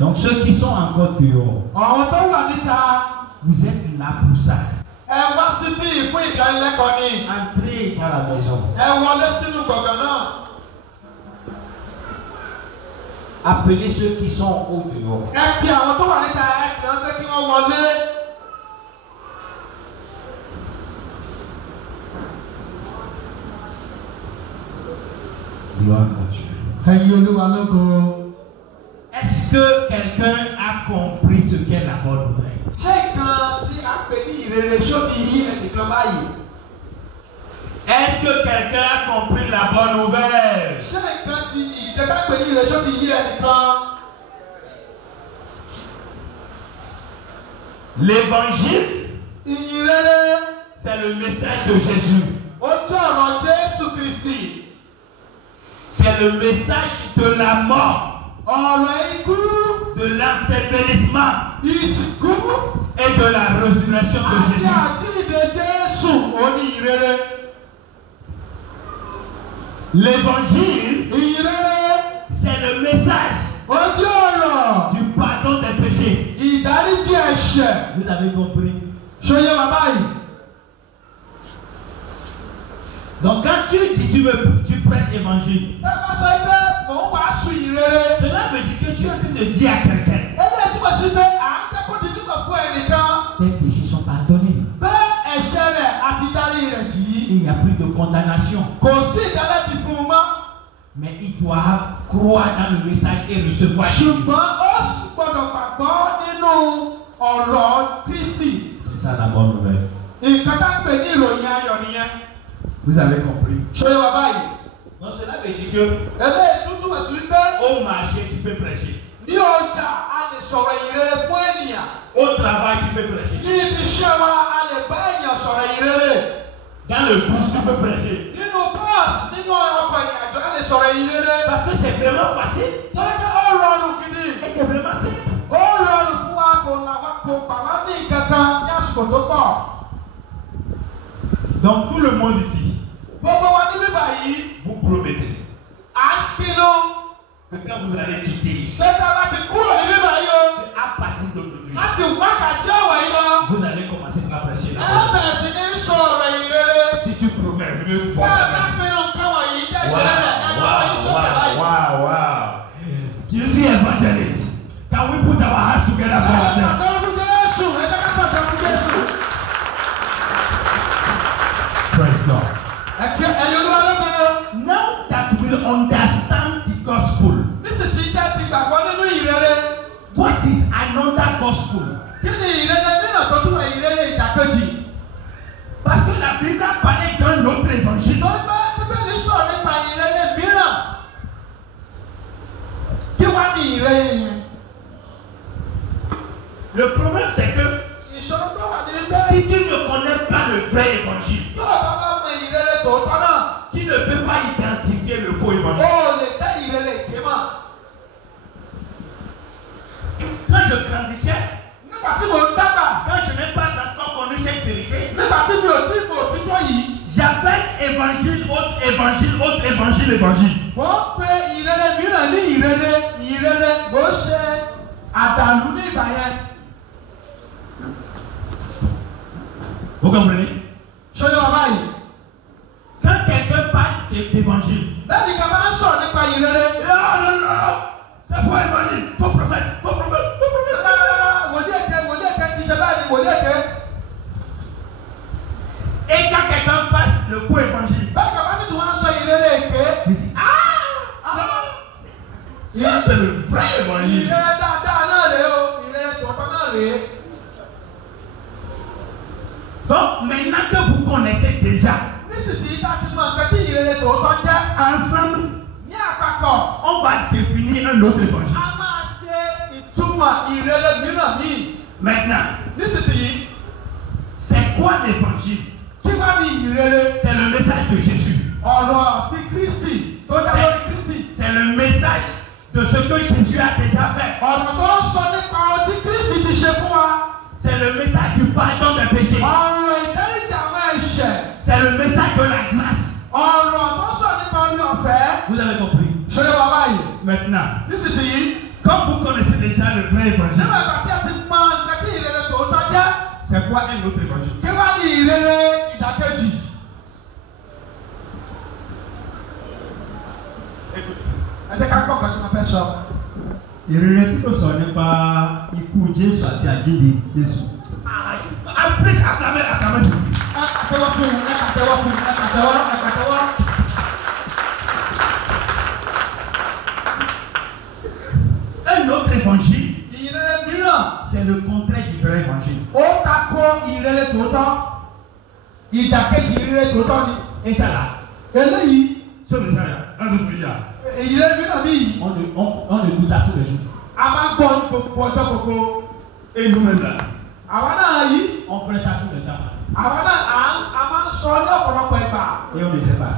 Donc ceux qui sont encore dehors, vous êtes là pour ça. Entrez dans la maison. Appelez ceux qui sont au dehors. Gloire à Dieu. Est-ce que quelqu'un a compris ce qu'est la bonne nouvelle? Est-ce que quelqu'un a compris la bonne nouvelle? L'évangile, c'est le message de Jésus. C'est le message de la mort, de l'ensevelissement et de la résurrection de Jésus. L'évangile, c'est le message du pardon des péchés. Vous avez compris? Donc quand tu dis tu prêches l'évangile, cela veut dire que tu es en train de dire à quelqu'un, tes péchés sont pardonnés. Il n'y a plus de condamnation. Mais ils doivent croire dans le message et recevoir Jésus. C'est ça la bonne nouvelle. Vous avez compris? Donc cela veut dire que au marché tu peux prêcher. Au travail tu peux prêcher. Dans le bus tu peux prêcher. Parce que c'est vraiment facile. Et c'est vraiment simple. Donc tout le monde ici, vous promettez que quand vous allez quitter ici, à partir d'aujourd'hui, vous allez commencer par prêcher là. Si tu promets, je vais voir. Wow. You see, evangelist, can we put our hearts together for ourselves? Praise God. Now that we understand the gospel, what is another gospel? Parce que la Bible a parlé d'un autre évangile. Le problème c'est que si tu ne connais pas le vrai évangile, tu ne peux pas identifier le faux évangile. Quand je grandissais, quand je n'ai pas encore connu cette vérité, j'appelle évangile, autre évangile, autre évangile, évangile. Vous comprenez? Quand quelqu'un parle d'évangile, non, c'est faux évangile, faux prophète. Et quand quelqu'un parle le faux évangile, il dit ça c'est le vrai évangile. Donc maintenant que vous connaissez déjà, ensemble, on va définir un autre évangile. Maintenant, c'est quoi l'évangile? C'est le message de Jésus. C'est le message de ce que Jésus a déjà fait. C'est le message du pardon des péchés. C'est le message de la grâce. faire. Vous avez compris. Maintenant, comme vous connaissez déjà le vrai évangile, c'est quoi un autre évangile? Ìrere tí ó sọ nípa ikú Jésù àti àjíǹde Jésù. Please acclamate. Un autre évangile, c'est le contraire du vrai évangile. Et ça là, sur le salaire, on ne écoute à tous les jours. Et nous-mêmes là, on prêche à tous les temps. Et on ne sait pas.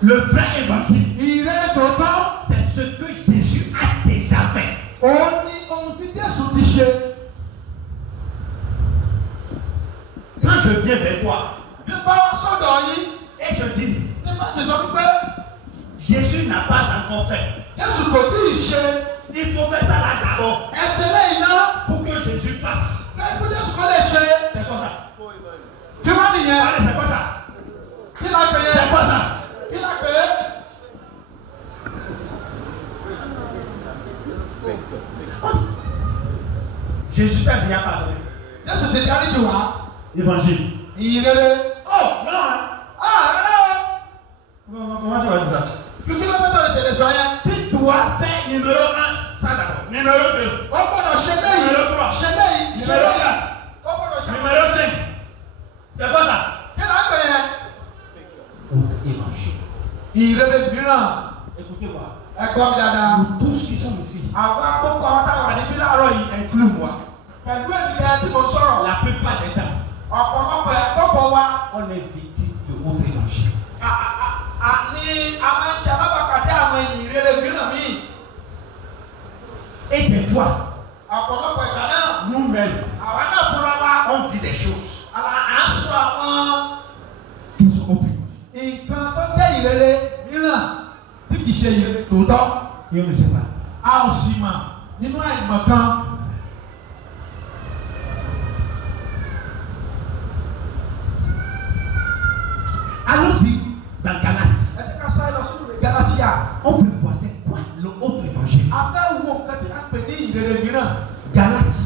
Le vrai évangile, c'est ce que Jésus a déjà fait. Quand je viens vers toi, et je dis, Jésus n'a pas encore fait. Il faut faire ça là d'abord. Pour que Jésus fasse. C'est quoi ça? C'est quoi ça? C'est quoi ça? Jésus t'a bien parlé. Évangile. Oh non. Comment tu vas dire ça? Tu dois faire numéro 1, ça d'abord. Numéro 2. Numéro 3. Numéro 4. Numéro 5. C'est quoi ça? Évangile. Écoutez-moi. Nous tous qui sommes ici, inclus-moi. La plupart des temps, on est victime de votre évangile. Et des fois, nous-mêmes, on dit des choses qui sont opinions. Et on ne sait pas. Allons-y dans Galates. On veut voir c'est quoi le autre évangile. Galates.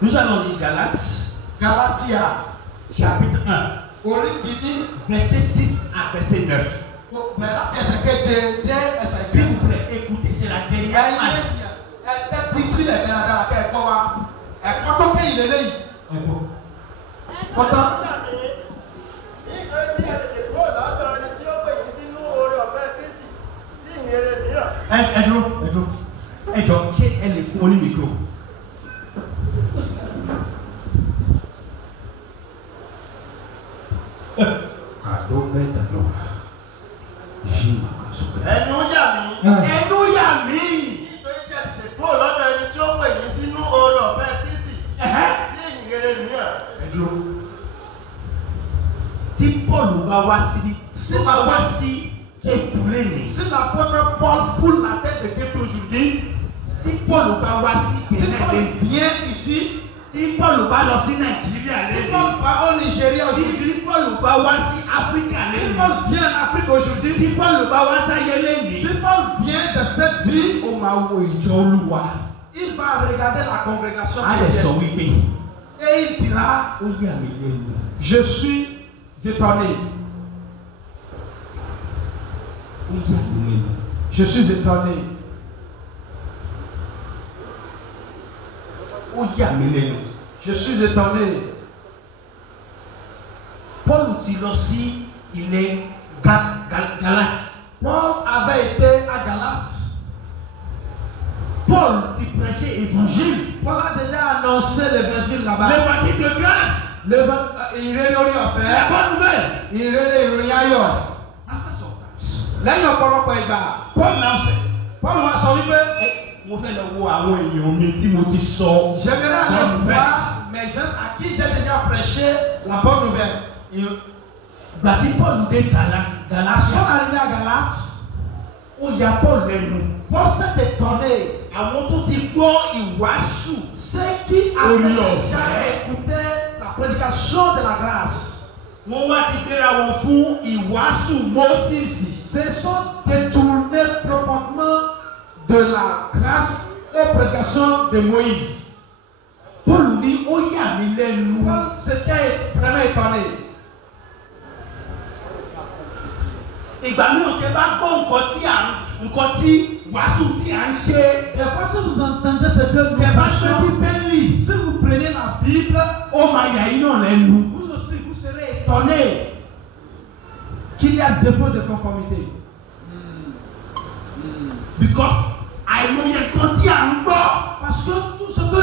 Nous allons lire Galatia, chapitre 1, verset 6 à verset 9. S'il vous plaît, écoutez, c'est la dernière phrase. Elle est pour le micro. Si Paul si l'apôtre Paul foule la tête de Dieu aujourd'hui, si Paul vient ici, si Paul va aussi Nigeria, si Paul va au Nigeria aujourd'hui, si Paul va aussi Afrique, si Paul vient en Afrique aujourd'hui, si Paul va si Paul vient de cette ville, il va regarder la congrégation et il dira, je suis étonné. Je suis étonné. Je suis étonné. Paul dit aussi, il est Galate. Paul avait été à Galate. Paul dit prêcher évangile. Paul a déjà annoncé l'évangile là-bas. L'évangile de grâce. ìrere orí ọ̀fẹ́. La bonne nouvelle. Ìrere ìròyìn ayọ̀. After some times. Lẹ́yìn ọ̀pọ̀lọpọ̀ ìgbà. Paul now said. Paul wá sọ wípé. Mo fẹ́ lọ wo àwọn èèyàn mi tí mo ti sọ. J'aimerais aller voir mes gens à qui j'ai déjà prêché la bonne nouvelle. Ìgbà tí Paul dé Galate. Son arrivé à Galate. Ó ya Paul lẹ́nu. Paul s'est étonné. Àwọn tó ti gbọ́ ìwàásù. Ceux qui avaient déjà écouté la prédication de la grâce. Wọ́n wá ti gbéra wọn fún ìwàásù Mósìsì. Se sont détournés proprement de la grâce et prédication de Moïse. Paul dit ó yà mí lẹ́nu. Paul s'était vraiment étonné. Ìgbà mìíràn tẹ́ bá gbọ́ nǹkan tí wàásù tí à ń ṣe. Des fois si vous entendez ce que nous tẹ́ bá faisons, ṣe Bíbélì, si vous prenez la Bible, ó máa yà yín náà lẹ́nu. vous aussi vous serez étonné qu'il y a défaut de conformité. Because àìmọye nǹkan tí à ń gbọ́. Parce que tout ce que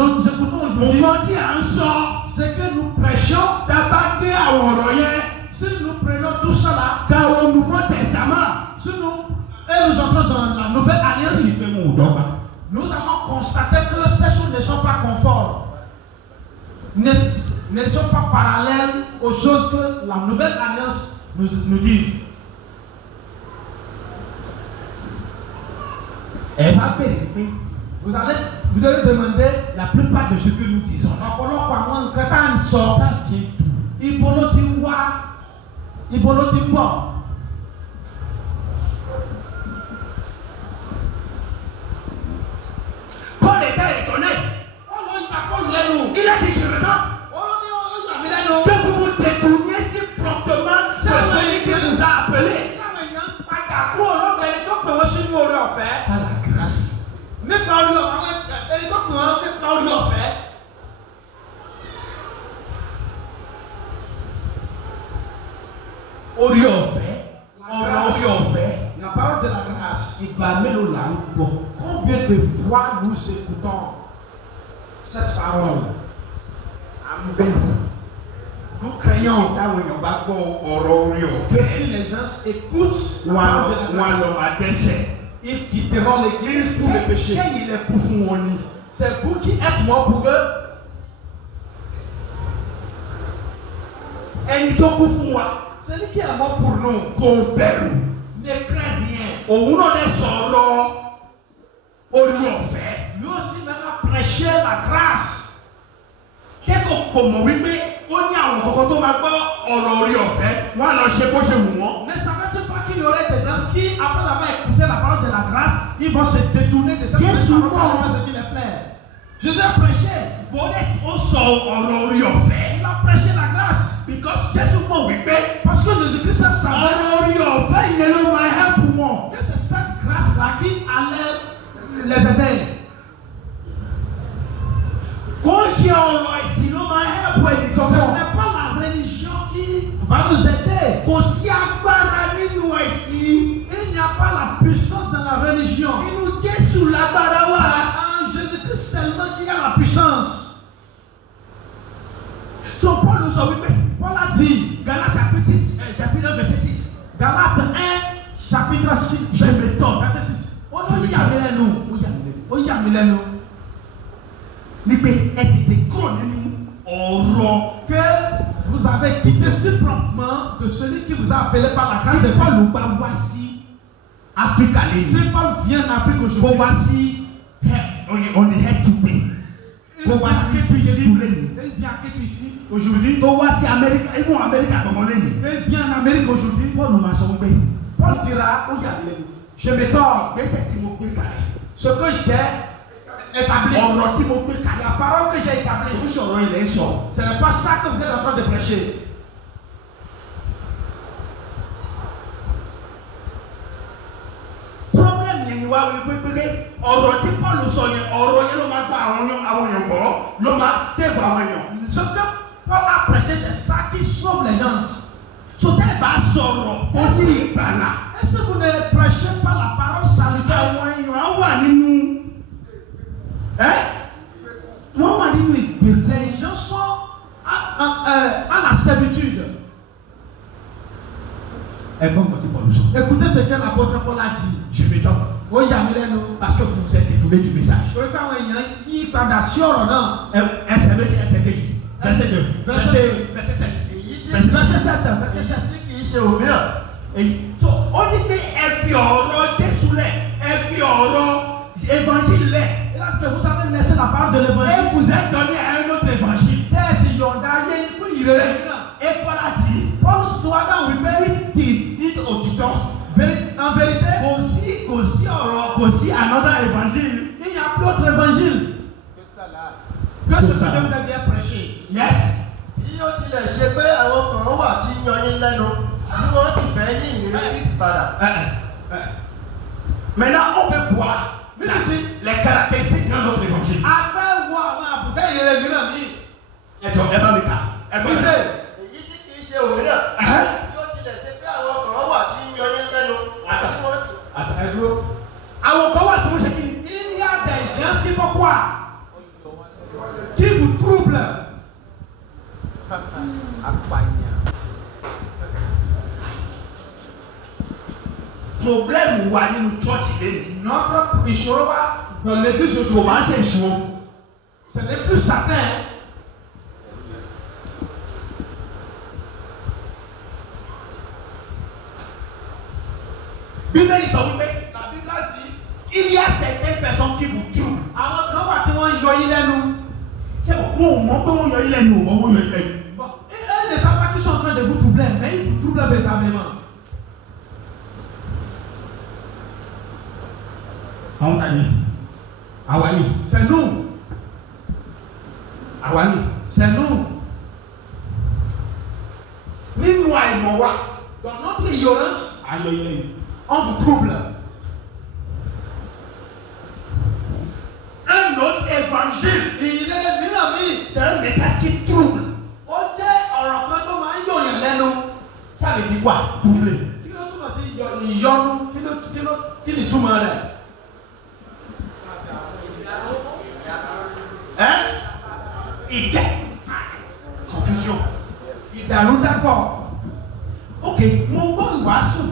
nous écoutons aujourd'hui, nǹkan tí à ń sọ. ce que nous prêchons, tá a bá dé àwọn ọ̀rọ̀ yẹn. si nous prenons tout cela, ká o Nouveau Testament. si nous entrons dans la nouvelle alliance, nous avons constaté que ces choses ne sont pas conformes, ne sont pas parallèles aux choses que la nouvelle alliance nous dit. Elle va vérifier. Vous devez demander la plupart de ce que nous disons. Ça vient d'où? Paul était étonné. Il a dit je regarde. Que vous vous détourniez si promptement de celui qui vous a appelé. Par la grâce. Orí ọ̀fẹ́. La parole de la grâce. Ìgbà mélòó là ń gbọ́? Combien de fois nous écoutons cette parole? Nous craignons táwọn èèyàn bá gbọ́ ọ̀rọ̀ orí que ọ̀fẹ́. si les gens écoutent la parole de la Wọ́n grâce, lọ máa dẹ́ṣẹ̀. ils quitteront l'église pour le péché. Ṣé ilẹ̀ kú fún wọn ni? C'est vous qui êtes mort pour eux. Ẹni tó kú fún wa. Celui qui est mort pour nous Kò bẹ̀rù. ne craint rien. Òun náà lè sọ̀rọ̀ orí ọ̀fẹ́. Lui aussi même a prêché la grâce. Ṣé kò mọ̀ wípé ó ní àwọn kankan tó máa gbọ́ ọ̀rọ̀ orí ọ̀fẹ́ wọ́n á lọ ṣe bó ṣe wù wọ́n? Ne savais-tu pas qu'il y aurait des gens qui, après avoir écouté la parole de la grâce, ils vont se détourner de cette parole pour faire ce qui les plaît? Jésus a prêché. Bọ́dẹ̀ ó sọ ọ̀rọ̀ orí ọ̀fẹ́. Il a prêché la grâce. Because Jésù mọ̀ wípé Parce que Jésus-Christ savait ọ̀rọ̀ orí ọ̀fẹ́ yẹn ló máa help wọn. que c'est cette grâce-là qui allait les aider. Kò ṣe ọ̀rọ̀ ẹ̀sìn ló máa help ẹnì Ce kankan. n'est pas la religion qui va nous aider. Kò sí agbára nínú ẹ̀sìn. Il n'y a pas la puissance dans la religion. Nínú Jésù lágbára wà. En Jésus-Christ seulement qu'il y a la puissance. So Paul sọ wípé Paul a dit, Galates chapitre verset 6. Galates 1, chapitre 6, verset 6. Ó ní yà mí lẹ́nu. Ó yà mí lẹ́nu. Ní pé ẹ tètè kúrò nínú ọ̀rọ̀ Que vous avez quitté si promptement de celui qui vous a appelé par la grâce de tí Dieu. Paul bá wá sí Áfíríkà Si lẹ́yìn. Paul vient en Afrique Kó aujourd'hui, wá sí on the head to pay. il Kó vient wá à sí Kétu ici. Kétu lẹ́yìn. Il vient à Kétu ici aujourd'hui. Tó wá sí Amẹ́ríkà ìmú Amẹ́ríkà gbọ̀ngàn lẹ́yìn. Il vient en Amérique aujourd'hui. Paul máa sọ wípé Paul dira, ó yà mí lẹ́nu. je m'étonne Gbèsè tí mo gbé kalẹ̀. ce que j'ai établi. Ọ̀rọ̀ tí mo gbé kalẹ̀. La parole que j'ai établie, Kò sọ̀rọ̀ ilẹ̀ sọ. ce n'est pas ça que vous êtes en train de prêcher. Problem yẹn ni wá wí pé ọ̀rọ̀ tí Paul sọ yẹn ọ̀rọ̀ yẹn ló máa gba àwọn èèyàn gbọ́ ló máa save àwọn èèyàn. Ce que Paul a prêché, c'est ça qui sauve les gens. So tẹ́ ẹ bá sọ̀rọ̀ ó sì ìgbàlà. Est-ce que vous ne prêchez pas la parole salutaire? Àwọn èèyàn á wà nínú wọ́n wà nínú ìgbèkùn. Les gens sont à Écoutez ce que l'apôtre Paul a dit. Je m'étonne. Oui, jamais nous. Parce que vous vous êtes détourné du message. Verset 2. Verset 7. Verset 7. Et so, on dit que elle fit ọ̀rọ̀ Jésù lẹ̀, elle fit ọ̀rọ̀ évangile lẹ̀. Et là que vous avez laissé la part de l'évangile. Et vous êtes donné à un autre évangile. Et Paul a dit, Paul se doit dans le dit òtítọ́. En vérité, kò sí another évangile. Il n'y a plus d'autre évangile que ce que vous avez prêché. Yes. Bí ó tilẹ̀ ṣe pé àwọn kan wà tí ń yan yín lẹ́nu tí wọ́n sì fẹ́ ní ìrírí Kristi padà. Maintenant, on veut voir les caractéristiques de notre évangile. Afẹ́ wo àwọn àbùdá ìrere mìíràn mi. Ẹjọ ẹ bá mi kà. Ẹ bá mi kà. Èyí tí kì í ṣe òmíràn. Bí ó tilẹ̀ ṣe pé àwọn kan wà tí ń yan yín lẹ́nu tí wọ́n sì. Ẹ̀dúró. Àwọn kan wà tí wọ́n ṣe kí ni. Il y a des gens qui font quoi? Qui vous troublent. Problème wà nínú church lẹ́nu. Notre ìṣòro wa dans l'église Kò máa ń ṣe ìṣòro. ce n'est plus Satan. Bíbélì sọ wípé La Bible a dit, il y a certaines personnes qui vous troublent. àwọn kan wà tí wọ́n yọ yín lẹ́nu. Ṣé mo mọ̀ pé wọ́n yọ ilé ẹnu o, wọ́n yọ ilé ẹnu. Bon, eux ne savent pas qu'ils sont en train de vous troubler, mais ils vous troublent véritablement. Àwọn ta ni? Àwa ni. C'est nous. Àwa ni. C'est nous. Nínú àìmọ̀ wa. Dans notre ignorance, Ayọ̀ ilé ẹnu. on vous trouble. Un autre évangile. Ìyìnlẹ̀ mìíràn mi. C'est un message qui trouble. Ó jẹ́ ọ̀rọ̀ kan tó máa ń yọ̀yàn lẹ́nu. Ça veut dire quoi? Troubler. Kí ló túmọ̀ sí ìyọnu? Kí ni túmọ̀ rẹ̀? Hein? Idée. Confusion. Ìdàrúdàpọ̀. Ok, mo gbọ́ ìwàásù.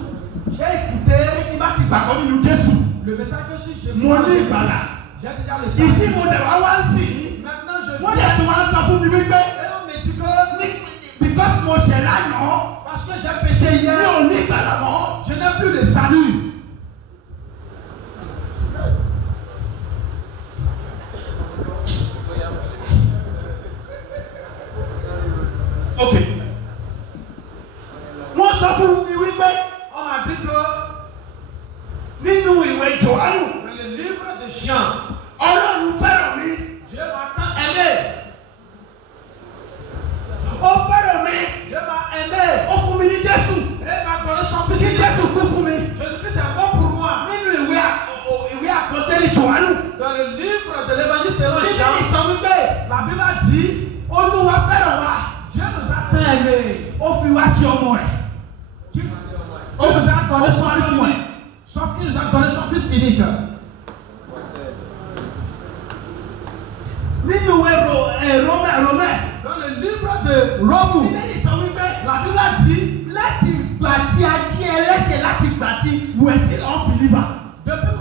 J'ai écouté Tí bá ti gbàgbọ́ nínú Jésù. le message que si je Mo ní ìgbàlà. J'ai déjà le Ìsí salut. mo dẹ̀ wá ń sìn. Maintenant je Wọ́n dẹ̀ tún máa ń sọ fún mi wípé. Et on me dit que Because mo ṣẹ̀ lánàá. parce que j'ai péché Mi hier, ò ní ìgbàlà mọ́. je n'ai plus de salut. Ok. Wọ́n sọ fún mi wípé On m'a dit que nínú ìwé Jòhánù. dans le livre de Jean, Ọlọ́run fẹ́ràn mi. Dieu m'a tant aimé. Ó fẹ́ràn mi. Dieu m'a aimé. Ó fún mi ní Jésù. Et m'a donné son fils. Kí Jésù kú fún mi. Jésus-Christ est bon pour moi. Nínú ìwé àpọ́sítélì Jòhánù. Dans le livre de l'évangile selon Jean, Bíbélì sọ wípé la Bible a dit, Olúwa fẹ́ràn wa. Dieu nous a tant aimés. Ó fi wá sí ọmọ rẹ̀. Il nous a donné son fils Ó unique. Sauf qu'il nous a donné son fils unique. Nínú ìwé Rómẹ̀. Dans le livre de Rome, Bíbélì sọ wípé la Bible a dit, láti ìgbà tí a jí ẹlẹ́ṣẹ̀ láti ìgbà tí we were still unbeliever. depuis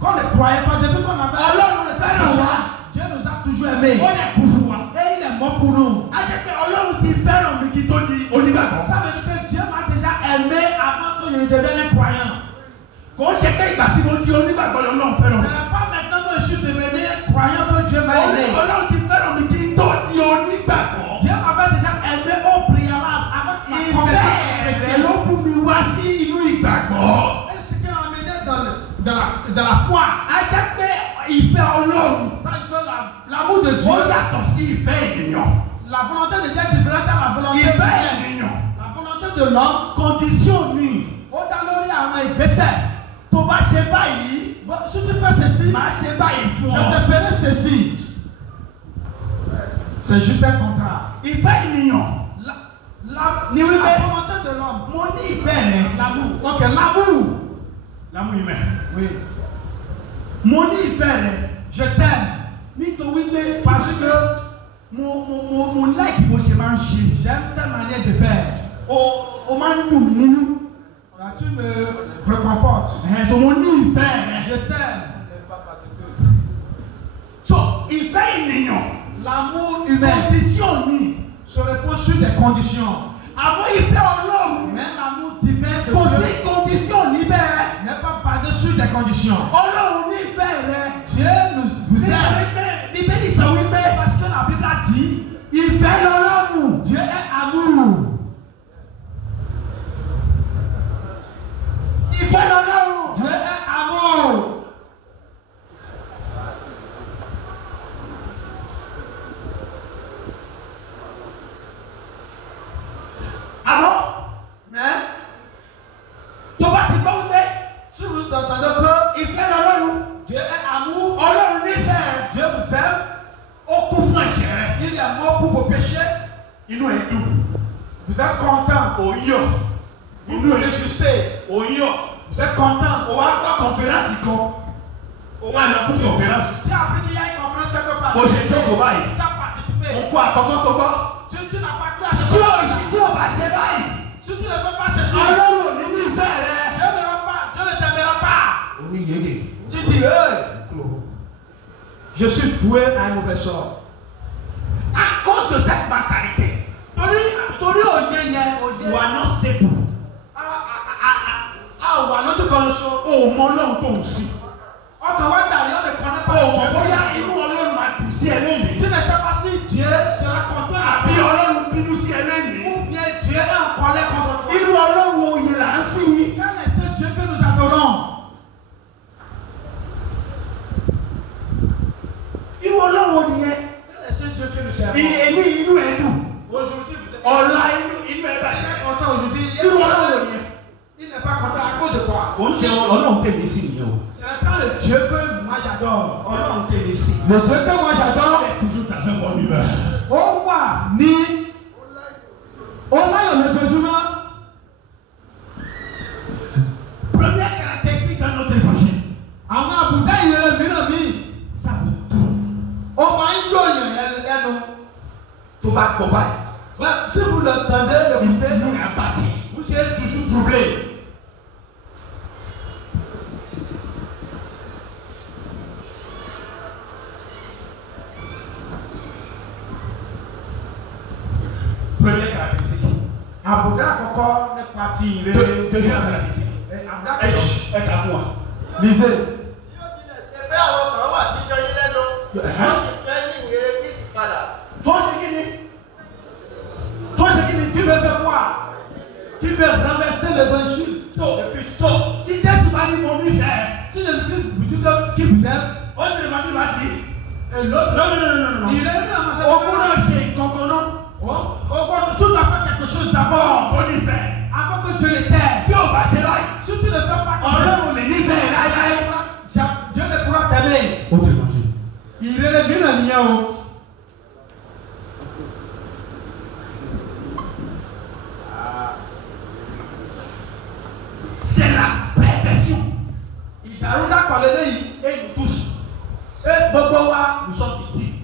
qu'on ne croyait pas, depuis qu'on avait Ọlọ́run fẹ́ràn wa. Dieu nous a toujours aimés. Ó dẹ̀ kú fún wa. Et il est mort pour nous. A jẹ́ pé Ọlọ́run ti fẹ́ràn mi kí tó di onígbàgbọ́. Ça veut dire que Dieu m'a déjà aimé avant que je ne devienne un croyant. Kò ń ṣe pé ìgbà tí mo di onígbàgbọ́ lọ́lọ́run Ce fẹ́ràn mi. n'est pas maintenant que je suis devenu un croyant que Dieu m'a aimé. Ọlọ́run ti fẹ́ràn mi kí tó di onígbàgbọ́. Dieu m'avait déjà aimé au préalable avant ma conversion Ìfẹ́ chrétienne. ló mú mi wá sí inú ìgbàgbọ́. Et ce qui m'a amené dans la foi. A jẹ́ pé ìfẹ́ Ọlọ́run Ça veut dire que l'amour de ó Dieu, yàtọ̀ sí ìfẹ́ ènìyàn. la volonté de Dieu est différente à la volonté de Ìfẹ́ l'homme. ènìyàn. La volonté de l'homme, Condition ni. ó dá lórí àwọn ìgbésẹ̀. Tó bá ṣe báyìí, Bon, si tu fais ceci, máa ṣe báyìí fún je ọ. te ferai ceci. C'est juste un contrat. Ìfẹ́ ènìyàn. Ni wípé La volonté de l'homme, mo ní ìfẹ́ rẹ. l'amour. Ok, l'amour. Lámú ìmẹ̀. Oui. Mo ní ìfẹ́ rẹ. Je t'aime Nítorí pé parce que mo like bó ṣe máa ń ṣe. j'aime ta manière de faire. O máa ń dùn nínú. Tu me réconfortes. Ẹ̀sùn mo ní ìfẹ́ rẹ. Je t'aime. So ìfẹ́ ènìyàn. L'amour humain. Condition ni. Se repose sur des conditions. Àmọ́ ìfẹ́ Ọlọ́run. Mais l'amour divin de Kò Dieu sí condition níbẹ̀. n'est pas basé sur des conditions. Ọlọ́run ní ìfẹ́ rẹ. Dieu vous aime. Bíbélì sọ wípé. Parce que la Bible a dit, Ìfẹ́ l'Ọlọ́run. Dieu est amour. Ìfẹ́ l'Ọlọ́run. Dieu est amour. Àmọ́, tó bá ti gbọ́ wípé. Si vous entendez que Ìfẹ́ l'Ọlọ́run. Dieu est amour, Ọlọ́run nífẹ̀ẹ́. Dieu vous aime, Ó kú fún ẹ̀ṣẹ̀ rẹ. il est mort pour vos péchés, Inú ẹ̀ dùn. vous êtes content, Ò ń yọ̀. vous vous réjouissez, Ò ń yọ̀. vous êtes content. Ó wá gbọ́ conférence kan. Ó wá lọ fún conférence. Tu as appris qu'il y a une conférence quelque part. Mo ṣe jókòó báyìí. Tu as participé. Mo kó àkọ́kọ́ tó gbọ́. Tu n'as pas cru à ce Tí ò bá ṣe báyìí. Si tu ne fais pas ceci, Ọlọ́run ò ní ní ìfẹ́ rẹ. Dieu ne t'aimera pas. Ó ní yége. Tu dis, je suis voué à un mauvais sort. À cause de cette mentalité. Torí òye yẹn, You are not stable. a wà lójú kan ṣo. O mọ Ọlọ́run tó ń sìn. Ọkàn wa dàrí ọ̀dẹ̀ kan nípa O mọ̀ bóyá inú Ọlọ́run máa dùn sí ẹ lẹ́yìn. Tu ne sais pas si Dieu sera content de Àbí toi. Ọlọ́run bínú sí ẹ lẹ́yìn. Ou bien Dieu est en colère contre toi. Irú Ọlọ́run oyè là ń sìn yìí. Quel est ce Dieu que nous adorons? Irú Ọlọ́run wo nìyẹn? Quel est ce Dieu que nous servons? Èmi inú ẹ dùn. Aujourd'hui, vous êtes Ọ̀la inú ẹ bàjẹ́. très content aujourd'hui. Irú Ọlọ́run wo nìyẹn? Il n'est pas content à cause de quoi? Ó ń ṣe Ọlọ́run tèmi sí nìyẹn o. Ce n'est pas le Dieu que moi j'adore. Ọlọ́run tèmi sí. Le Dieu que moi j'adore, Toujours dans un bon humeur. ó wà ní ó láyọ̀ lójoojúmọ́. Première caractéristique dans notre évangile. Àwọn àbùdá ìrere mìíràn míì, Ça vous tourne. ó máa ń yọ̀yàn lẹ́nu. Tó bá gbọ́ báyìí. Si vous l'entendez, l'écoutez, Inú ẹ̀ bàjẹ́. vous serez toujours troublé. Première caractéristique. Àbùdá àkọ́kọ́ nípa ti ìrere. Deuxième caractéristique. Àbùdá Ẹ kejì. kà fún wa. Lisez. Yóò tilẹ̀ ṣe pé àwọn kan wà tí yọ yín lẹ́nu. Wọ́n sì fẹ́ ní ìrere Kristi padà. Tó ṣe kí ni? Tó ṣe kí ni? Qui veut faire quoi? Qui veut renverser l'évangile? Tí Jésù bá ní mo nífẹ̀ẹ́. Si Jésus-Christ vous dit que qui vous aime, Ó ní ìrìnàjò bá ti. et l'autre, Non. ìrere náà máa ṣe O gbọ́dọ̀ ṣe nǹkan kan náà. tout doit faire quelque chose d'abord. Ó nífẹ̀ẹ́. Avant que Dieu ne t'aime. Tí o bá ṣe báyìí. Si tu ne fais pas quelque chose, Ọlọ́run lè nífẹ̀ẹ́ láyé. Dieu ne pourra t'aimer. Ó tẹ̀lé ọ̀ṣẹ́. Ìrere mìíràn nìyẹn o. C'est la perversion. Ìdàrúdàpọ̀ lélẹ́yìí. Et nous tous, Gbogbo wa, nous sommes victimes.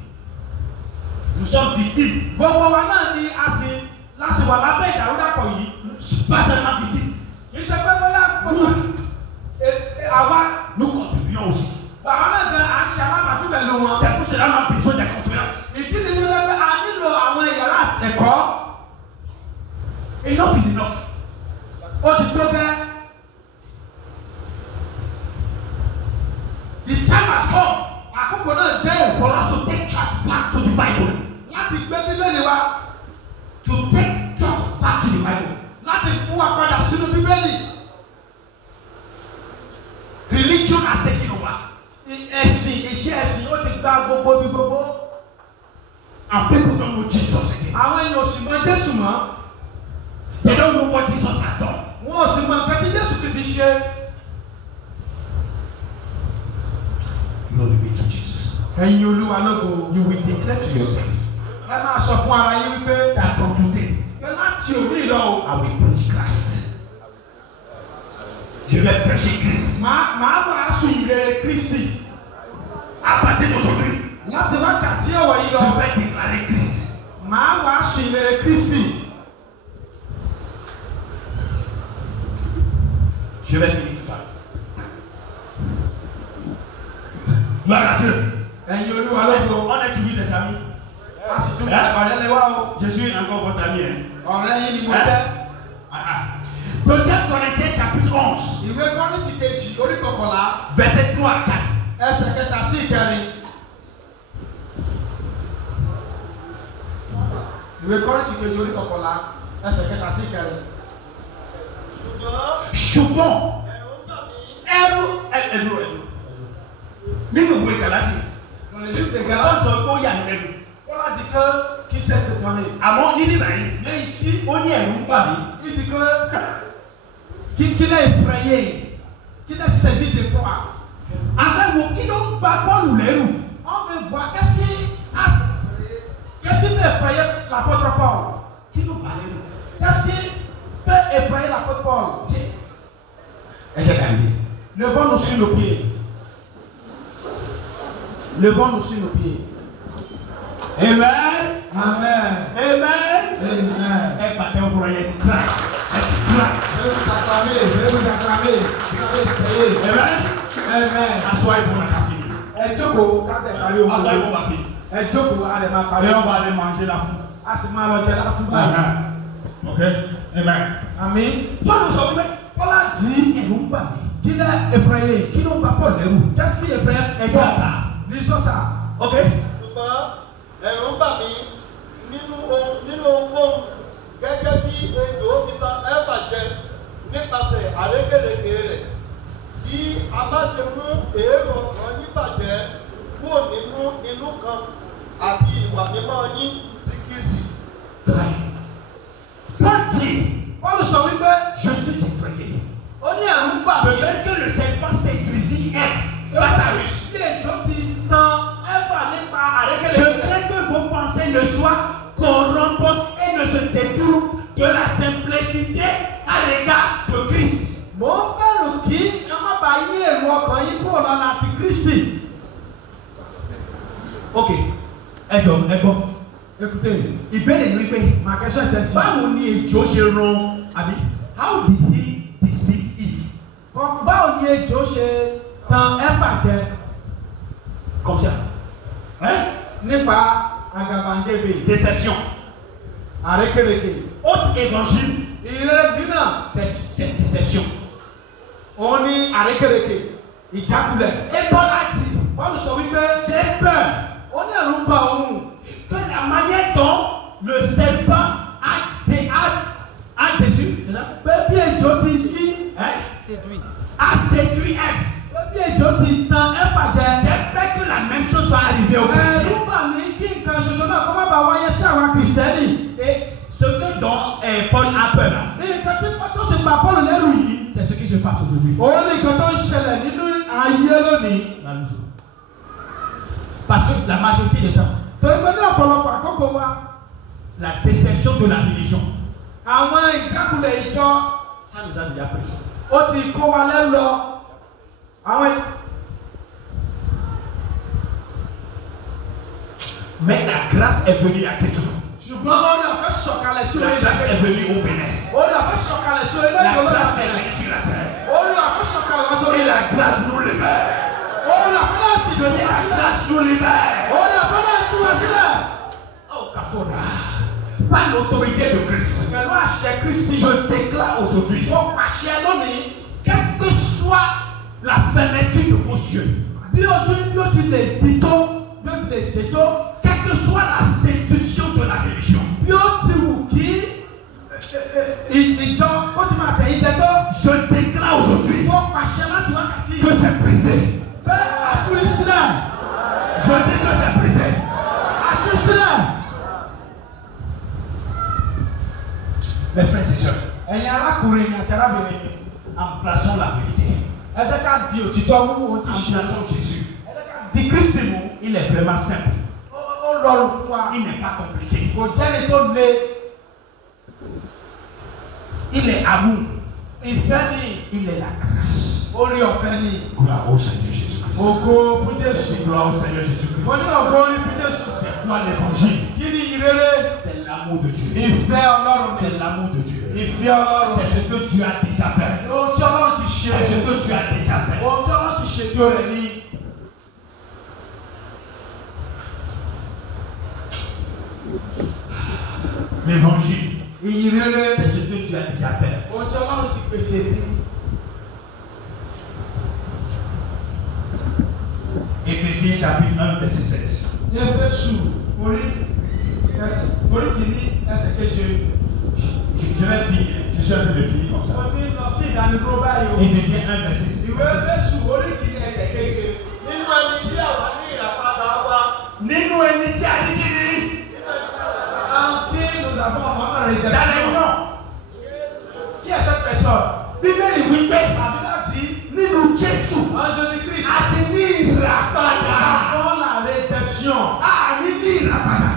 Nous sommes victimes. gbogbo wa náà ni a sì láti wà lábẹ́ ìdàrúdàpọ̀ yìí. Pas seulement victimes. Kì í ṣe pé bóyá gbogbo àwa Nous contribuons aussi. àwọn náà gan à ń ṣe alábàájú pẹ̀lú wọn. C'est pour cela qu'on a besoin des conférences. Ìdí ni wípé a nílò àwọn yàrá ẹ̀kọ́. Enough is enough. Ó ti tó gẹ́. The time has come Àkókò náà dé for us to take church back to the Bible. láti gbé Bíbélì wa, To take church back to the Bible. láti mú wa padà sínú Bíbélì. Religion has taken over. Ẹ̀sìn, iṣẹ́ ẹ̀sìn ó ti gba gbogbo bí gbogbo. And people don't know Jesus again. Àwọn èèyàn ò sì mọ Jésù mọ́. They don't know what Jesus has done. Wọn ò sì mọ nǹkan tí Jésù Kristi ṣe. Glory be to Jesus. Ẹ̀yin Olúwa lógo. You will declare to yourself Ẹ máa sọ fún ara yín wípé that from today pé láti òní lọ o. I will preach Christ. Je vais prêcher Christ. Màá wàásù ìrere Kristi. À partir d'aujourd'hui, Láti wákàtí ọ̀wọ̀ yìí je lọ. vais déclarer Christ. Màá wàásù ìrere Kristi. Je vais finir tout à l'heure. Gloire à Dieu. On est toujours des amis. Je suis encore votre ami. Deuxième Corinthiens chapitre 11. Verset 3 à 4. Ṣùgbọ́n ẹrú nínú ìwé Gálásì wọ́n sọ pé ó yà ní ẹrú. Àmọ́ nídìí báyìí ó ní ẹ̀rù ń bà mí. Qui l'a effrayé, qui l'a saisi de foi. Afin vous qui n'ont pas Paul l'ẹrù. On veut voir qu'est-ce qui peut effrayer l'apôtre Paul. Qui n'ont pas l'ẹrù. Qu'est-ce qui peut effrayer l'apôtre Paul? Levons-nous sur nos pieds. Levons-nous sur nos pieds. Amen. Amen. Amen. Amen. Et partez au foyer, tu craques. Tu craques. Je vais vous acclamer. Je vais vous acclamer. Vous allez essayer. Amen. Amen. Assoyez pour la café. Et Djoko, quand elle parle au Assoyez pour ma fille. Et Djoko, elle m'a parlé. Et on va aller manger la fou. Ah, c'est mal, on la fou. Amen. Ok. Amen. Amen. Paul nous sauve. Paul a dit, ils n'ont pas dit. Qui l'a effrayé? Qui n'ont pas Paul l'ẹrù. Qu'est-ce qui effraie? Lisons ça. Ok. Ẹ̀rù ń bà mí nínú ohun gẹ́gẹ́ bí ejò fi ta Éfà jẹ nípasẹ̀ àrékérekè rẹ̀ kí a má ṣe mú èrò ọkàn yín bàjẹ́ kúrò nínú inú kan àti ìwà mímọ́ yín sí Kristi. Paul sọ wípé je suis effrayé. Ó ní ẹ̀rù ń bà mí. Peut-être que le serpent séduisit Ève. Lazarus. Ilé ìjọ ti tan Éfà nípa àrékérekè. Je crains que vos pensées ne soient corrompues et ne se détournent de la simplicité à l'égard de Christ. Mo ń bẹ̀rù kí a má bàa yí èrò ọkàn yín kúrò lọ́nà ti Kristi. Ok, ẹ gbọ́. Écoutez, ìbéèrè ni wípé ma question est celle-ci. Báwo ni ejò ṣe ràn àbí? How did he deceive Eve? Báwo ni ejò ṣe tan Éfà jẹ? Comme ça. Hein? Nípa àgàbàgebè. Déception. Àrékérekè. Autre évangile. Ìrere mìíràn. C'est déception. Òun ni àrékérekè. Ìjákulẹ̀. Et Paul a dit. Paul sọ wípé. J'ai peur. Ó ní ẹ̀rù ń bà òun. Que la manière dont le serpent a déçu. Pé bí ejò ti yí. A séduit Ève. Pé bí ejò ti tan Éfà jẹ. J'ai peur que la même chose soit arrivée au chrétien. Ẹ̀rù bà mí kí nǹkan ṣoṣo náà kó má bàa wáyé sí àwọn kìrìsìtẹ́nì. Et ce que dont Paul a peur là. Nǹkan tí tó ṣe gba Paul lẹ́rù yìí. C'est ce qui se passe aujourd'hui. Òun ni nǹkan tó ń ṣẹlẹ̀ nínú ayé lónìí. Parce que la majorité des temps. Torí pé ní ọ̀pọ̀lọpọ̀ àkókò wa. La déception de la religion. Àwọn ìjákulẹ̀ ìjọ. Ça nous a déjà pris. Ó ti kó wa lẹ́rù lọ. Àwọn. Mais la grâce est venue à Kétou. Ṣùgbọ́n orí ọ̀fẹ́ sọ̀kalẹ̀ sí La orí grâce est venue au Bénin. Orí ọ̀fẹ́ sọ̀kalẹ̀ sí orí La ilé ìjọba. grâce est venue sur la terre. Orí ọ̀fẹ́ sọ̀kalẹ̀ sí orí Et la grâce nous libère. Orí ọ̀fẹ́ náà sì Je dis la grâce nous libère. Orí ọ̀fẹ́ náà tú wa sílẹ̀. Oh, Katora. Par l'autorité de Christ. Pẹ̀lú àṣẹ Kristi. Je déclare aujourd'hui. Mo pàṣẹ lónìí. Quelle que soit la fermeture de vos yeux. Bí o ti lè di tó, bí o ti lè ṣètò. Quelle que soit la séduction de la religion. Bí o ti wù kí ìjọ kó ti máa tẹ̀yìn tẹ́tọ́. Je déclare aujourd'hui. Mo pàṣẹ láti wákàtí. Que c'est brisé. Bẹ́ẹ̀ àtúrí sílẹ̀. Je dis que c'est brisé. Àtúrí sílẹ̀. Mes frères et sœurs. Ẹ̀yin arákùnrin àti arábìnrin mi. Embrassons la vérité. Ẹ jẹ́ ká di òtítọ́ mú ohun tí ṣe. Embrassons Jésus. Ẹ jẹ́ ká di Kristi mú. Il est vraiment simple. Ó rọrùn fún wa. Il n'est pas compliqué. Kò jẹ́ni tó le. Il est amour. Ìfẹ́ ni. Il est la grâce. Orí ọ̀fẹ́ ni. Gloire au Seigneur Jésus-Christ. Ògo fún Jésù. Gloire au Seigneur Jésus-Christ. Mo ní ògo orí fún Jésù. C'est quoi l'évangile? Kí ni ìrere? C'est l'amour de Dieu. Ìfẹ́ Ọlọ́run. C'est l'amour de Dieu. Ìfẹ́ Ọlọ́run. C'est ce que Dieu a déjà fait. Ohun tí Ọlọ́run ti ṣe. L'évangile, c'est ce que tu as déjà fait. Éphésiens chapitre 1, verset 7. Je vais finir. Je suis un peu de finir comme ça. Éphésiens 1, verset 7. Nínú ẹni tí a ní kíni. En qui nous avons vraiment la rédemption. Dans les noms. Qui est cette personne? Bíbélì wípé La Bible dit, nínú Jésù en Jésus-Christ, a ti ní ìràpadà. nous avons la rédemption. A ní ìràpadà.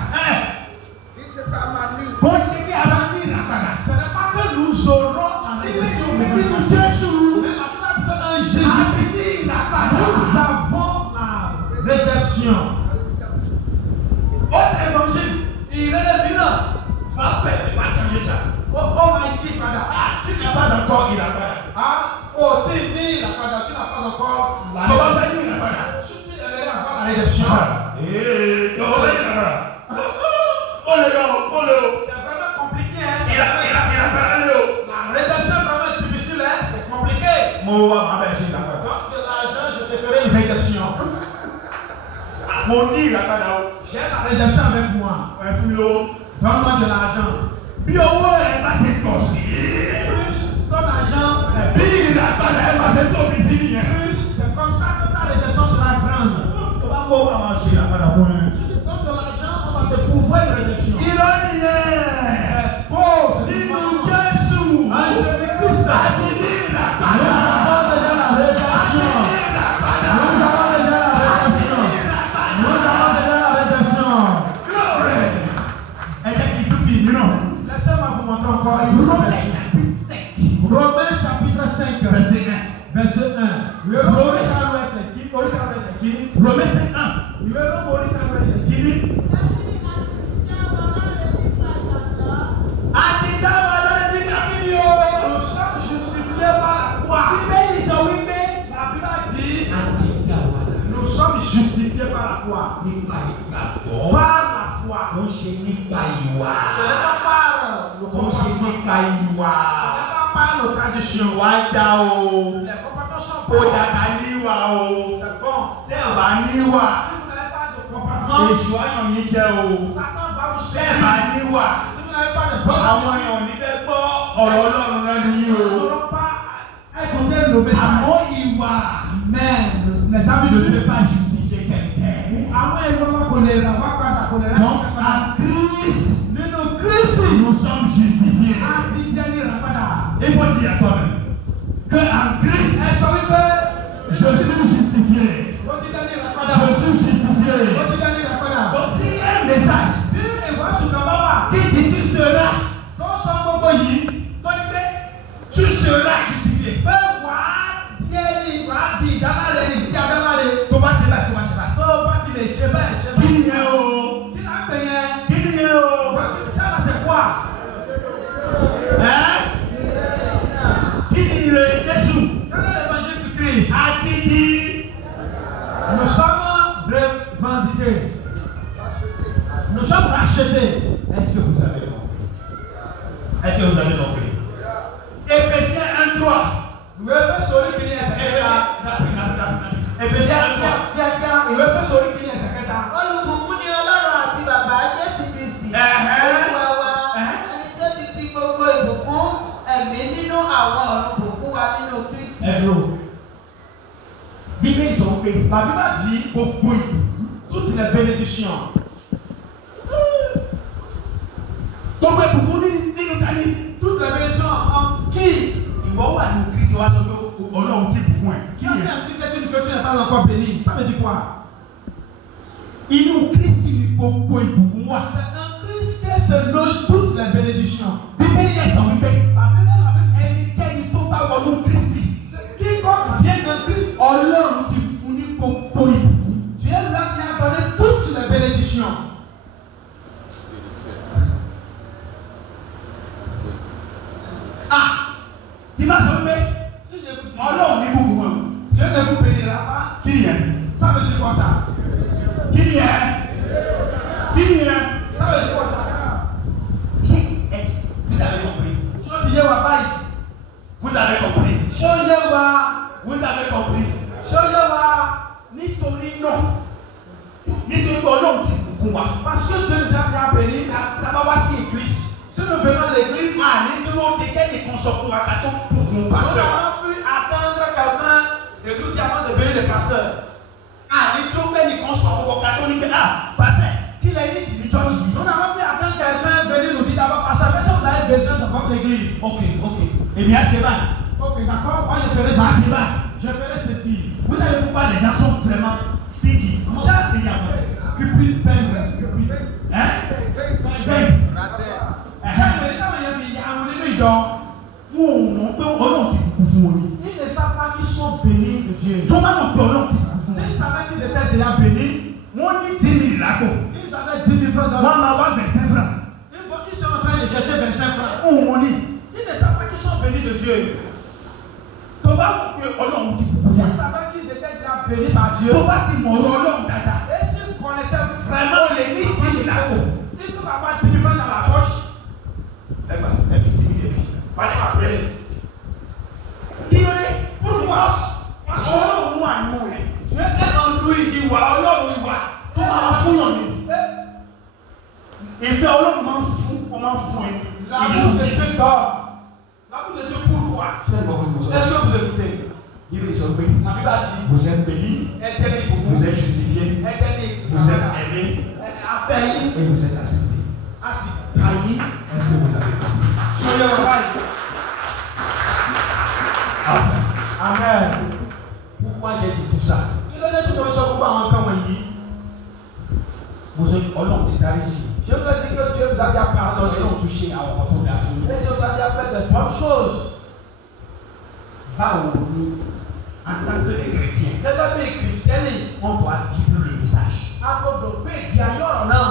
Kò ṣe bí a bá ní ìràpadà. Ce n'est pas que nous aurons la rédemption, mais Nínú Jésù mais la Bible dit qu'en a ti Jésus-Christ, ní ìràpadà. nous avons la rédemption. Autre évangile. Ìrẹ́lẹ̀ mìíràn, Va changer ça. ó máa yí padà. Tu n'as pas encore ìràpadà. Ó tí ní ìràpadà, tu n'as pas encore la Bàbá rédemption. fẹ́ ní ìràpadà. Si tu aimerais avoir la rédemption, Yóò fẹ́ ní ìràpadà. Ó lè lọ, ó lè o. c'est vraiment compliqué. Hein? Ìràpadà lè o. La rédemption est vraiment difficile, hein? C'est compliqué. Mo wá màá bẹ̀rẹ̀ ṣe ìràpadà. Comme de l'argent, je te ferai une rédemption. Mo ní ìràpadà o. J'ai la rédemption avec moi. Ẹ fún mi lówó. Donne-moi de l'argent. Bí owó ẹ̀ bá ṣe pọ̀ sí. Plus ton argent est Bí ìràpadà ẹ̀ bá ṣe tóbi sí nìyẹn. plus, c'est comme ça que ta rédemption sera grande. Tó bá kó wá máa ṣe ìràpadà fún mi. Si tu donnes de l'argent, on va te prouver une rédemption. Irọ́ nìyẹn. C'est faux. Nínú Jésù. En Jésus-Christ, Àti ní ìràpadà. nous avons déjà la rédemption. Nous avons déjà la rédemption. Nous avons déjà la rédemption. Glory. Ẹ jẹ́ kí n tún fi ìmíràn. Laissez-moi vous montrer encore une autre version. Romains chapitre 5, Verset 1. verset 1. Romains chapitre 5, Romains 5, 1. Àti dá wa lórí bí kákìrì o. Nous sommes justifiés par la foi. Bíbélì sọ wípé La Bible dit, àti dá wa lórí. nous sommes justifiés par la foi. Nípa ìgbàgbọ́. Par la foi. Kò ṣe nípa ìwà. Ce n'est pas par le Kò ṣe comportement. nípa ìwà. Ce n'est pas par nos traditions. Wá dá o. Les comportements sont Kò bons. dàgbà níwà o. C'est bon. Tẹ́ ẹ̀ bá níwà. Si vous n'avez pas de comportement, Èṣù ayọ̀ yín jẹ́ o. Satan va vous Tẹ́ ẹ̀ bá séduire. níwà. Si vous n'avez pas de bon Àwọn èèyàn ò ní fẹ́ gbọ́ ọ̀rọ̀ Ọlọ́run lẹ́nu yín nous o. n'aurons pas écouté le message. Àmọ́ ìwà Mais les ne habitudes, peut pas justifier quelqu'un. àwọn ìwọ́n kò lè rà wá padà, kò lè rà Donc, wá en padà. Christ, Nínú Kristi, nous sommes justifiés. a ti jẹ́ ní rà padà. Il faut dire à toi-même que en Christ, Ẹ sọ wípé je suis justifié. ó ti jẹ́ ní rà padà. Je suis justifié. Ó ti jẹ́ ní rà padà. Donc, s'il y a un message Bí ìwàásù kan bá wà, qui dit tu seras, tó sọ gbogbo yìí, tó ní pé tu seras justifié. pé wàá di ìdáláre ní ìdí adáláre. Tó bá ṣe báyìí, tó bá ṣe báyìí. Tó o bá ti lè ṣe bẹ́ẹ̀ ṣe Kí bẹ́ẹ̀. ni yẹn o? Kí ni à ń pè yẹn? Kí ni yẹn o? Ça va c'est quoi? Hein? Kí ni ìrè Jésù? Quel est l'évangile du Christ? A ti di Nous sommes revendiqués. Nous sommes rachetés. Est-ce que vous avez compris? Est-ce que vous avez compris? Éphésiens 1:3. Ìwé Éfésù orí kìíní ẹsẹ̀ kẹta. Éphésiens 1:3. Kíákíá ìwé Éfésù orí kìíní ẹsẹ̀ kẹta. Olùbùkún ni Ọlọ́run àti bàbá Jésù Kristi. Olúwa wa, ẹni tó ti fi gbogbo ìbùkún ẹ̀mí nínú àwọn ọ̀run bùkún wa nínú Kristi. Ẹ dúró. Bíbélì sọ pé La Bible dit gbogbo ìbùkún toutes les bénédictions. gbogbo ìbùkún nínú tani. Toutes les bénédictions en qui? Ìwọ wà nínú Kristi wá sọ pé Ọlọ́run ti bùkún ẹ̀. Kí Quand ni tu ẹ? es en Christ, tu dis que tu n'es pas encore béni. Ça veut dire quoi? Inú Kristi ni gbogbo ìbùkún wà. C'est en Christ que se logent toutes les bénédictions. Bíbélì yẹn sọ wípé La Bible dit ẹnikẹ́ni tó bá wọnú Kristi. quiconque vient en Christ, Ọlọ́run ti fún ní gbogbo ìbùkún. Dieu lui a donné toutes les bénédictions. Tí bá sọ pé Si je vous dis, Ọlọ́run ní gbogbo wọn. Dieu ne vous bénira pas Qui est? Ça veut dire quoi ça? Qui est? Qui est? Ça veut dire quoi ça? Vous avez compris? Vous avez compris? Vous avez compris? Nítorí náà, nítorí pé Ọlọ́run ti bùkún wa. Parce que Dieu nous a bien béni. Tá bá wá sí église. Si nous venons à l'église, ní dúró de kẹ́nìkan sọ fún wa ká tó bùkún nous pasteur. n'avons pu attendre quelqu'un de nous dire avant de bénir le pasteur. Ní dúró kẹ́nìkan sọ fún wa ká tó ní pé pasteur kí lẹ ní ìdí church yìí. Nous n'avons pu attendre quelqu'un venir nous dire d'abord pasteur, qu'est-ce que vous avez besoin dans votre église? Ok. Èmi á ṣe báyìí. Ok, d'accord, moi je ferai Màá ceci. ṣe báyìí. Je ferai ceci. Vous savez pourquoi les gens sont vraiment stingy? Comment ça stingy en français? Cupid, peine. Hein? Ils ne savent pas qu'ils sont bénis de Dieu. S'ils savaient qu'ils étaient déjà bénis, ils avaient 10 000 francs dans leur poche. Ils sont en train de chercher 25 francs. Ils ne savent pas qu'ils sont bénis de Dieu. S'ils savaient qu'ils étaient déjà bénis par Dieu, et s'ils connaissaient vraiment les limites, ils peuvent avoir 10 000 francs dans la poche. Pourquoi? Parce que Ọlọ́run wà nínú rẹ̀. Dieu est en lui, ìwà Ọlọ́run ìwà tó máa fún yàn ní. Ìfẹ́ Ọlọ́run máa ń fún ẹ. L'amour de Dieu dort. L'amour de Dieu pourquoi? Est-ce que vous écoutez? Il est sauvé. La Bible a dit, Vous êtes bénis, interdit pour vous, vous êtes justifiés, interdit, vous êtes aimés affaibli, et vous êtes acceptés. assis. Trahi, est-ce que vous avez compris? Soyez oreilles. Amen. Pourquoi j'ai dit tout ça? Il a dit tout ça pourquoi encore dit. Vous êtes Ọlọ́run ti dáríjì. Je vous ai dit que Dieu vous a déjà pardonné. Ọlọ́run tún ṣe àwọn ọkọ tó dá fún mi. Et Dieu vous a déjà fait de bonnes choses. Báwo ni en tant que les chrétiens, Gẹ́gẹ́ bí kìrìsìtẹ́nì, on doit vivre le message? a gbọ́dọ̀ gbé ìgbé ayé ọ̀rọ̀ náà.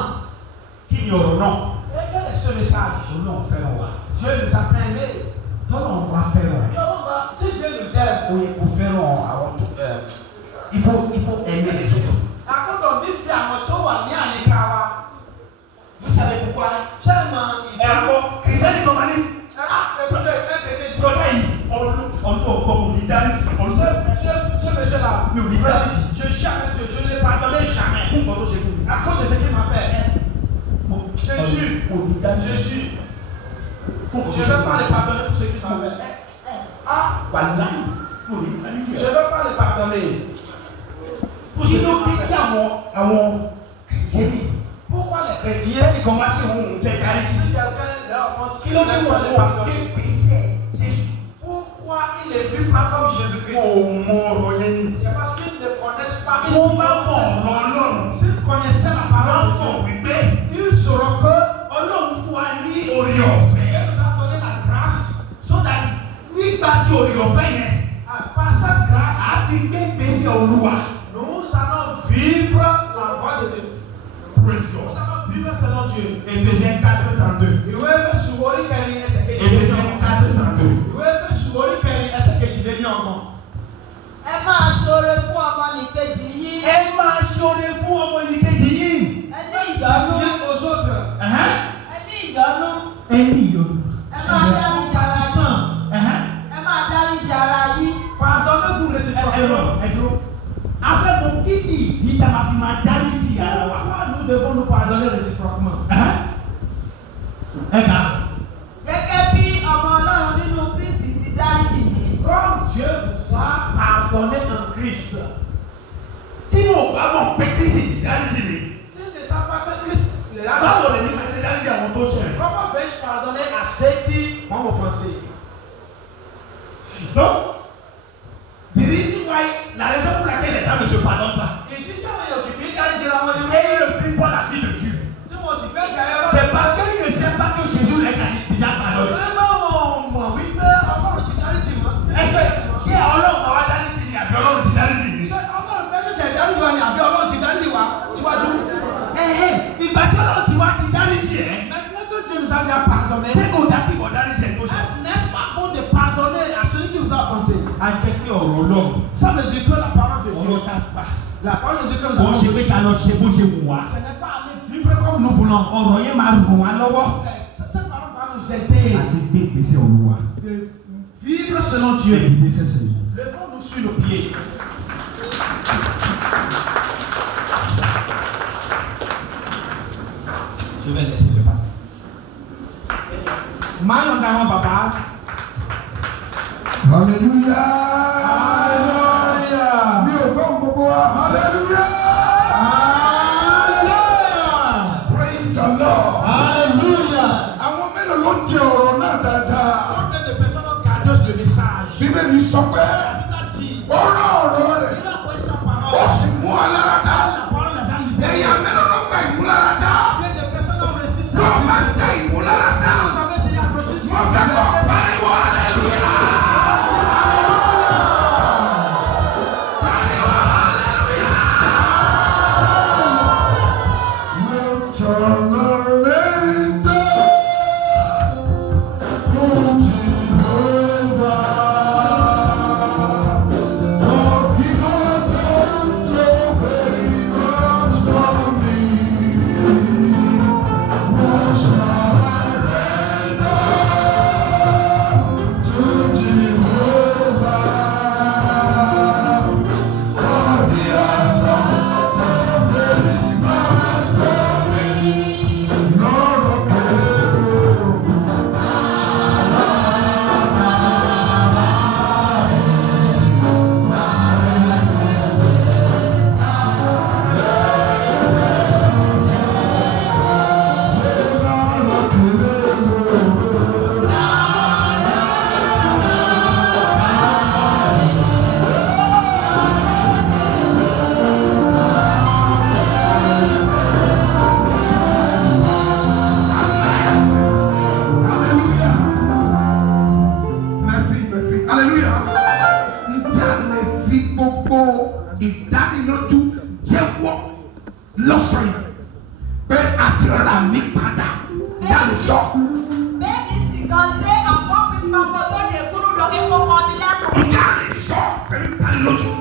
Kí ni ọ̀rọ̀ náà? Et quel est ce message? Ọlọ́run fẹ́ràn wa. Dieu nous a bien aimés. Tọ́lọ́run bá fẹ́ràn ẹ̀. Si Dieu nous aime, Ó yẹ kó fẹ́ràn àwọn tó il faut aimer les autres. a gbọ́dọ̀ nífẹ̀ẹ́ àwọn tó wà ní àyíká wa. Vous savez pourquoi? Ṣé ẹ mọ ìdí? Ẹ̀rọ kìrìsìtẹ́nì kan máa ní. Broda yìí ọdún ọgbọ́n kò ní dáríjì. Ce monsieur-là, Mi ò ní dáríjì. je jamais Dieu, je ne l'ai pardonné jamais. Fún nǹkan tó ṣe fún mi. À cause de ce qu'il m'a fait. Jésus, Kò ní dáríjì. Jésus, Fún nǹkan je tó ne ṣe vais fún pas mi. le pardonner tout ce qu'il m'a fait. Ah, Wàláyé kò ní dáríjì. je ne vais pas le pardonner. Pour ce Kí qu'il ló dé m'a tí fait. àwọn kìrìsìtẹ́nì Pourquoi les chrétiens, ẹnìkan wá sí òun fẹ́ dáríjì? si quelqu'un leur offense, Kí ló dé ils ne wọ́n vont le wọ́n pardonner? gbèsè Jésù? Pourquoi ils ne vivent pas comme Jésus-Christ? Kò mọ ọ̀rọ̀ yẹn ni. C'est parce qu'ils ne connaissent pas. Tí wọ́n bá mọ̀ ọ̀rọ̀ Ọlọ́run, S'ils connaissaient la parole wọ́n de mọ̀ wípé Dieu, ils sauront que Ọlọ́run fún wa ní oore Dieu ọ̀fẹ́. nous a donné la grâce. So that nígbà tí oore ọ̀fẹ́ yẹn, Par cette grâce, a fi gbé gbèsè Olúwa. nous allons vivre la voie de Dieu. Praise Nous God. allons vivre selon Dieu. Éphésiens 4:32. Ìwé Éfésù orí kẹrin ẹsẹ̀ kejì. Éphésiens 4:32. Ìwé Éfésù orí kẹrin ẹsẹ̀ kejì lé ní ọgbọ̀n. Ẹ máa ṣoore fún ọmọnìkejì yín. Ẹ máa ṣoore fún ọmọnìkejì yín. Ẹ ní ìyọ́nú. Bien aux autres. Ẹ ní ìyọ́nú. Ẹ ní ìyọnu. Ẹ máa dáríjì ara yín. Ẹ máa dáríjì ara yín. Pardonnez-vous réciproquement. Ẹ dúró. Afẹ́fọ́ kí ni ìdí tá a máa fi máa dáríjì ara wa? Pourquoi nous devons nous pardonner réciproquement? Ẹ kà á. Gẹ́gẹ́ bí ọmọ Ọlọ́run nínú Kristi ti dáríjì yín. Comme Dieu vous a pardonné en Christ. Tí mo bá mọ̀ pé Kristi ti dáríjì mi, S'il ne savent pas que Christ les a báwo pardonné, lè ní máa ṣe dáríjì àwọn tó ṣẹ̀? comment vais-je pardonner à ceux qui m'ont offensé? Donc, the reason why, la raison pour laquelle les gens ne se pardonnent pas, Ìdí tí àwọn èèyàn kì í fi dáríjì ara wọn ni et ils ne vivent pas la vie de Dieu, tí mo sì fẹ́ kí ayé bá. c'est parce qu'ils ne savent pas que Jésus les a déjà pardonné. Ẹgbẹ́ wọn mọ̀ wípé Ọlọ́run ti dáríjì wọn. Est-ce que ṣé Ọlọ́run máa wá dáríjì ni àbí Ọlọ́run ti dáríjì ni? Ṣé Ọlọ́run fẹ́ ṣẹ̀ṣẹ̀ dáríjì wa ni àbí Ọlọ́run ti dáríjì wa síwájú? Ìgbà tí Ọlọ́run ti wá ti dáríjì ẹ̀, Maintenant que Dieu nous a déjà pardonné, ṣé kò dá kí ìwọ dáríjì ẹ̀ tó ṣe? n'est-ce pas bon de pardonner à celui qui vous a offensé? a jẹ́ pé ọ̀rọ̀ Ọlọ́run. Ça veut dire que la parole de Dieu. Ọ̀rọ̀ ta gbà. La parole de Dieu que nous Kò avons ṣe pé ká lọ ṣe bó ṣe wù wá. Ce n'est pas aller vivre comme nous voulons. Ọ̀rọ̀ yẹn máa ràn wá lọ́wọ́. Cette parole va nous aider Àti gbé ìgbésẹ̀ Olúwa. de vivre selon Dieu. Ìgbésẹ̀ sẹ́yìn. Levons-nous sur le pied. Je vais laisser le pas. Maillon d'avant, papa. Hallelujah. Hallelujah. Mi ò gbọ́ gbogbo wa. Hallelujah. Hallelujah. Praise the Lord. Hallelujah. Àwọn mélòó ló jẹ ọ̀rọ̀ náà dáadáa? Combien de personnes ont gardé le message? Bíbélì sọ pé Il a dit, ó rán ọ̀rọ̀ rẹ̀, il a pris sa ó parole. sì mú aláradá. La parole les a libérés. Èèyàn mélòó ló gba ìmúláradá? Combien de personnes ont reçu ça? Tó o bá gba ìmúláradá, Vous avez déjà reçu ça? mo fẹ́ kọ́ pariwo hallelujah. Pariwo hallelujah. Mo tọ̀nà lẹ́dọ̀ fún Jehovah. For he has done so very much for me. What shall I render to Jehovah? For he has done so very much for me. Lord, Hallelujah. Merci, merci. Hallelujah. Ǹjẹ́ a lè fi gbogbo ìdánilójú jẹ́wọ́ lọ́sàn yìí pé a ti rà mí padà? Ìyá mi sọ. Bẹ́ẹ̀ni sì kan ṣe àpò pípa kó tó lè kúrú lọ kí wọ́n kọ́ mi lẹ́kọ̀ọ́. Ìyá mi sọ pé ìdánilójú.